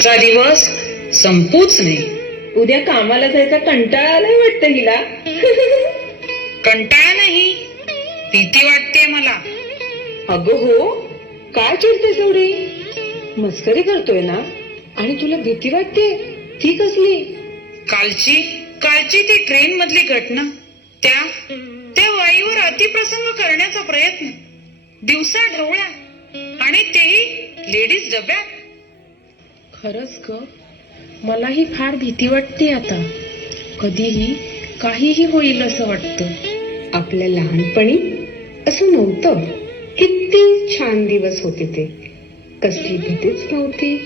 आजचा दिवस संपूच नाही. उद्या कामाला जायचा कंटाळा आलाय वाटतं हिला. कंटाळा नाही, भीती वाटते मला. अगं हो, काय चिडतेस एवढी? मस्करी करतोय ना? आणि तुला भीती वाटते? ती कसली? कालची ती ट्रेन मधली घटना, त्या वाईवर अतिप्रसंग करण्याचा प्रयत्न, दिवसा ढवळ्या आणि तेही लेडीज डब्यात. खरंच ग, मलाही फार भीती वाटते आता. कधीही काहीही होईल असं वाटतं. आपल्या लहानपणी असं नव्हतं. किती छान दिवस होते ते. कसली भीतीच नव्हती.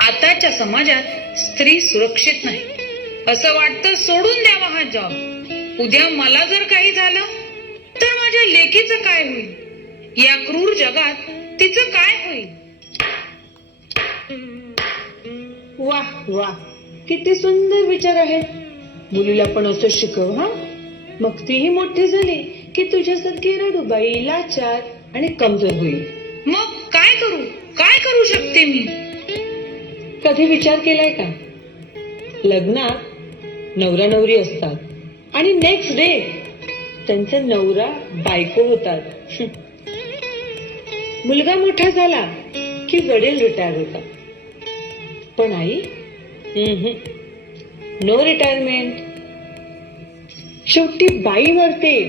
आताच्या समाजात स्त्री सुरक्षित नाही. असं वाटतं सोडून द्यावा हा जॉब. उद्या मला जर काही झालं तर माझ्या लेकीचं काय होईल? या क्रूर जगात तिचं काय होईल? वा वा, किती सुंदर विचार आहेत. मुलीला पण असं शिकव हा. मग तीही मोठी झाली की तुझ्यासारखी रडूबाई, लाचार आणि कमजोर होईल. मग काय करू शकते मी? कधी विचार केलाय का? लग्नात नवरा नवरी असतात आणि नेक्स्ट डे त्यांचे नवरा बायको होतात. मुलगा मोठा झाला की वडील रिटायर होतात. पण आई नो रिटायरमेंट. शेवटी बाई मरते,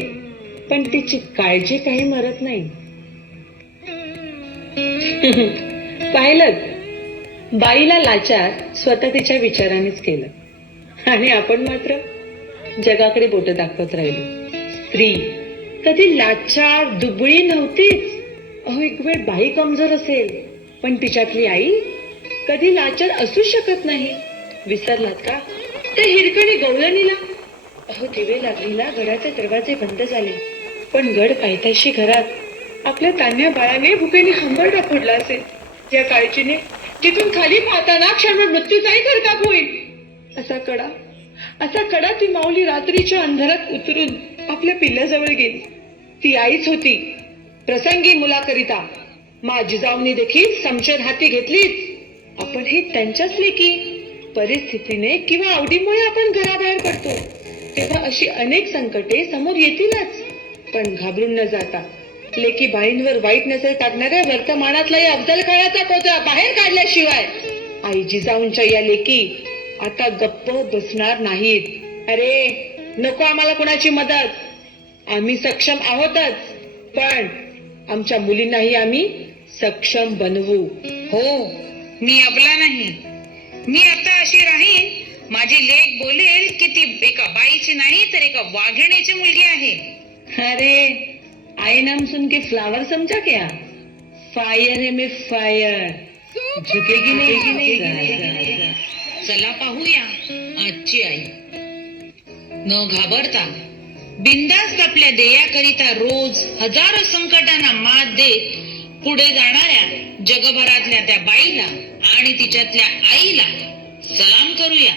पण तिची काळजी काही मरत नाही. पाहिलं, बाईला लाचार स्वतः तिच्या विचारानेच केलं आणि आपण मात्र जगाकडे बोट दाखवत राहिलो. स्त्री कधी लाचार दुबळी नव्हतीच. अहो, एक वेळ बाई कमजोर असेल, पण तिच्यातली आई कधी लाचार असू शकत नाही. विसरलात का त्या हिरकणी गवळणीला? अहो, दिवे लागलीला घराचे दरवाजे बंद झाले, पण गड पायथ्याशी घरात आपल्या तान्ह्या बाळाने भुकेने हंबरडा फोडला असेल. या काळजीने जिथून खाली पाहताना क्षणभर मृत्यूचाही थरकाप होईल. असा कडा ती माऊली रात्रीच्या अंधारात उतरून आपल्या पिल्लाजवळ गेली. ती आईच होती. प्रसंगी मुलाकरिता माझी जाऊनी देखील समशेर हाती घेतलीच. आपण हे त्यांच्याच लेकी. परिस्थितीने किंवा आवडीमुळे आपण घराबाहेर पडतो, तेव्हा अशी अनेक संकटे समोर येतीलच. पण घाबरून न जाता लेकी बाईंवर वाईट नजर टाकणाऱ्या वर्तमानातला या अफजल खानाचा कोथळा बाहेर काढल्याशिवाय आई जिजाऊंच्या या लेकी आता गप्प बसणार नाहीत. अरे नको आम्हाला कोणाची मदत. आम्ही सक्षम आहोतच, पण आमच्या मुलींनाही आम्ही सक्षम बनवू. हो, मी अबला नाही. मी आता अशी राहीन, माझी लेक बोलेल की ती एका बाईची नाही तर एका वाघिणीची मुलगी आहे. अरे आई नाम सुन के फ्लावर समझा क्या? फायर है, मैं फायर. झुकेगी नहीं. चला पाहूया आजची आई. न घाबरता बिनधास्त आपल्या ध्येयाकरिता रोज हजारो संकटांना मात देत पुढे जाणाऱ्या जगभरातल्या त्या बाईला आणि तिच्यातल्या आईला सलाम करूया.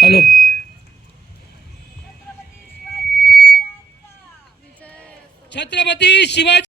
हॅलो, छत्रपती शिवाजी